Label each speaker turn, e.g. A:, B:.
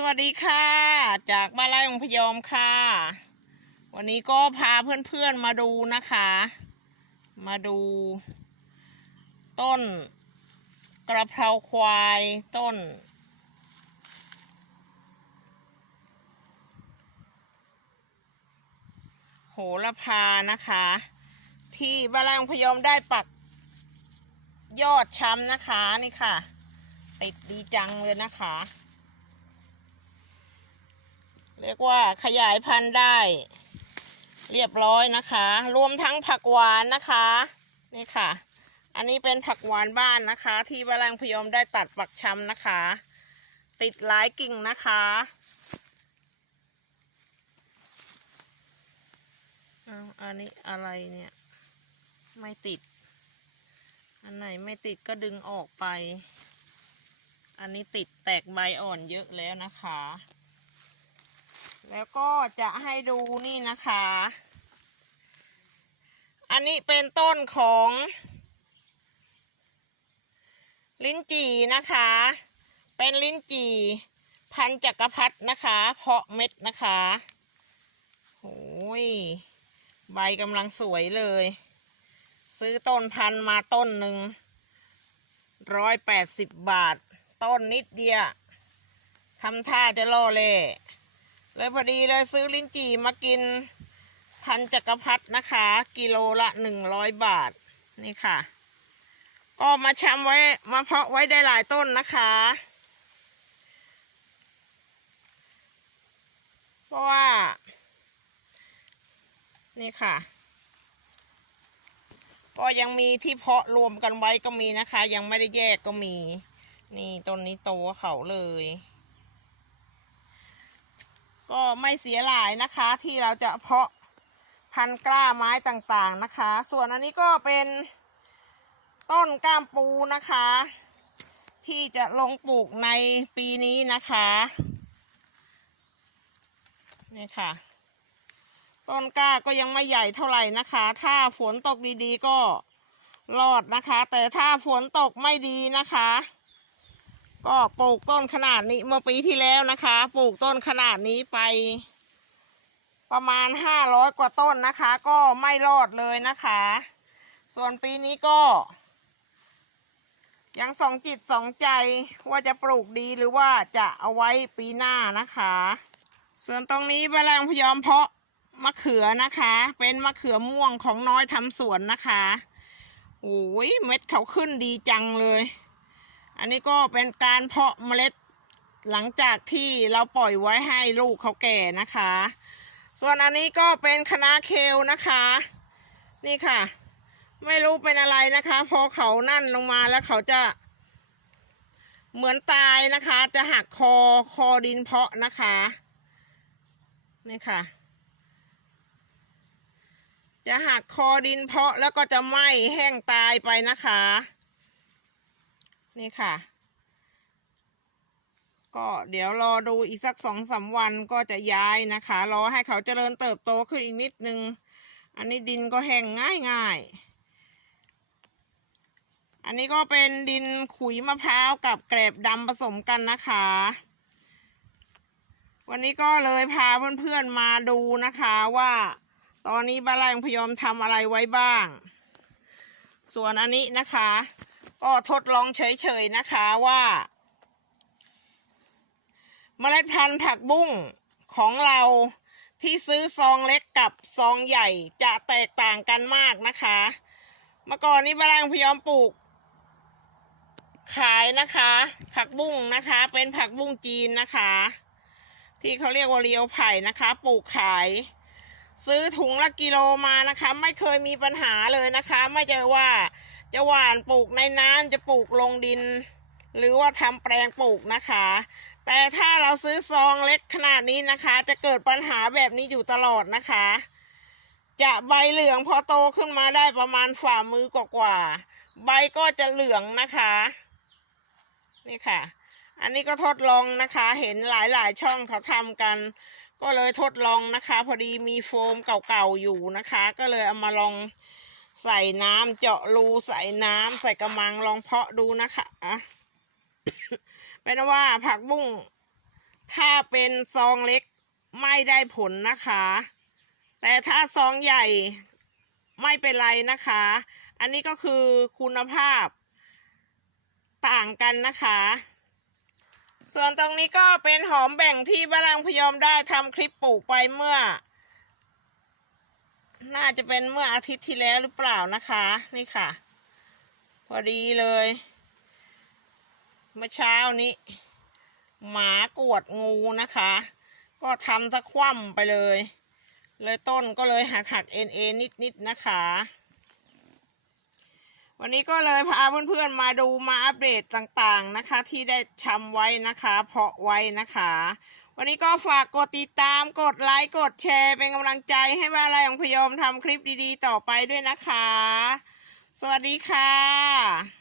A: สวัสดีค่ะ จากบ้านไร่องพยอมค่ะ วันนี้ก็พาเพื่อนๆมาดูนะคะ มาดู ต้นกระเพราควายต้น โหระพานะคะ ที่บ้านไร่องพยอมได้ปักยอดช้ำนะคะนี่ค่ะ ติดดีจังเลยนะคะ เรียกว่าขยายพันธุ์ได้ เรียบร้อยนะคะ รวมทั้งผักหวานนะคะ นี่ค่ะ อันนี้เป็นผักหวานบ้านนะคะ ที่บาลังพยมได้ตัดปักชำนะคะ ติดหลายกิ่งนะคะอ้าวอันนี้อะไรเนี่ย ไม่ติด อันไหนไม่ติดก็ดึงออกไป อันนี้ติดแตกใบอ่อนเยอะแล้วนะคะ แล้วก็จะให้ดูนี่นะคะ อันนี้เป็นต้นของ ลิ้นจี่นะคะ เป็นลิ้นจี่พันจักรพรรดินะคะ เพาะเม็ดนะคะโอ้ยใบกำลังสวยเลย ซื้อต้นพันมาต้นหนึ่งร้อยแปดสิบบาท ต้นนิดเดียวทำท่าจะล่อเล่ เลยพอดีเลยซื้อลิ้นจี่มากินพันจักรพรรดินะคะ กิโลละหนึ่งร้อยบาทนี่ค่ะ ก็มาชำไว้มาเพาะไว้ได้หลายต้นนะคะเพราะว่า นี่ค่ะ ก็ยังมีที่เพาะรวมกันไว้ก็มีนะคะ ยังไม่ได้แยกก็มี นี่ต้นนี้โตเขาเลย ก็ไม่เสียหลายนะคะที่เราจะเพาะพันกล้าไม้ต่างๆนะคะ ส่วนอันนี้ก็เป็นต้นก้ามปูนะคะ ที่จะลงปลูกในปีนี้นะคะนี่ค่ะ ต้นกล้าก็ยังไม่ใหญ่เท่าไหร่นะคะ ถ้าฝนตกดีๆก็รอดนะคะ แต่ถ้าฝนตกไม่ดีนะคะ ก็ปลูกต้นขนาดนี้เมื่อปีที่แล้วนะคะ ปลูกต้นขนาดนี้ไป ประมาณห้าร้อยกว่าต้นนะคะ ก็ไม่รอดเลยนะคะ ส่วนปีนี้ก็ ยังสองจิตสองใจว่าจะปลูกดีหรือว่าจะเอาไว้ปีหน้านะคะ ส่วนตรงนี้แมลงพยอมเพาะมะเขือนะคะ เป็นมะเขือม่วงของน้อยทำสวนนะคะโอ้ยเม็ดเขาขึ้นดีจังเลย อันนี้ก็เป็นการเพาะเมล็ดหลังจากที่เราปล่อยไว้ให้ลูกเขาแก่นะคะ ส่วนอันนี้ก็เป็นคณะเคลนะคะ นี่ค่ะ ไม่รู้เป็นอะไรนะคะ พอเขานั่นลงมาแล้วเขาจะ เหมือนตายนะคะ จะหักคอคอดินเพาะนะคะ นี่ค่ะ จะหักคอดินเพาะแล้วก็จะไหม้แห้งตายไปนะคะ นี่ค่ะ ก็เดี๋ยวรอดูอีกสักสองสามวันก็จะย้ายนะคะ รอให้เขาเจริญเติบโตขึ้นอีกนิดนึง อันนี้ดินก็แห้งง่ายง่ายๆอันนี้ก็เป็นดินขุยมะพร้าวกับแกลบดำผสมกันนะคะ วันนี้ก็เลยพาเพื่อนๆมาดูนะคะว่าตอนนี้บ้านไร่ของพยอมทำอะไรไว้บ้าง ส่วนอันนี้นะคะ ก็ทดลองเฉยๆนะคะว่าเมล็ดพันธุ์ผักบุ้งของเราที่ซื้อซองเล็กกับซองใหญ่จะแตกต่างกันมากนะคะ เมื่อก่อนนี้บ้านไร่ของพยอมปลูก ขายนะคะ ผักบุ้งนะคะ เป็นผักบุ้งจีนนะคะ ที่เขาเรียกว่าเรียวไผ่นะคะ ปลูกขาย ซื้อถุงละกิโลมานะคะ ไม่เคยมีปัญหาเลยนะคะ ไม่จะว่า จะหว่านปลูกในน้ำจะปลูกลงดิน หรือว่าทำแปลงปลูกนะคะ แต่ถ้าเราซื้อซองเล็กขนาดนี้นะคะ จะเกิดปัญหาแบบนี้อยู่ตลอดนะคะ จะใบเหลืองพอโตขึ้นมาได้ประมาณฝ่ามือกว่าๆใบก็จะเหลืองนะคะ นี่ค่ะ อันนี้ก็ทดลองนะคะ เห็นหลายๆ ช่องเขาทำกัน ก็เลยทดลองนะคะ พอดีมีโฟมเก่าๆอยู่นะคะ ก็เลยเอามาลอง ใส่น้ำเจาะรูใส่น้ำใส่กระมังลองเพาะดูนะคะเป็นว่าผักบุ้งถ้าเป็นซองเล็กไม่ได้ผลนะคะ แต่ถ้าซองใหญ่ไม่เป็นไรนะคะ อันนี้ก็คือคุณภาพต่างกันนะคะ ส่วนตรงนี้ก็เป็นหอมแบ่งที่บาลังพยอมได้ทำคลิปปลูกไปเมื่อ น่าจะเป็นเมื่ออาทิตย์ที่แล้วหรือเปล่านะคะ นี่ค่ะ พอดีเลย เมื่อเช้านี้ หมากวดงูนะคะ ก็ทำสะคว่ำไปเลย เลยต้นก็เลยหักหักเอ็นเอ็นนิดนิดๆนะคะ วันนี้ก็เลยพาเพื่อนๆมาดูมาอัปเดตต่างๆนะคะ ที่ได้ชำไว้นะคะ เพาะไว้นะคะ วันนี้ก็ฝากกดติดตามกดไลค์กดแชร์เป็นกำลังใจให้บ้านไรของพยอมทำคลิปดีๆ ต่อไปด้วยนะคะ สวัสดีค่ะ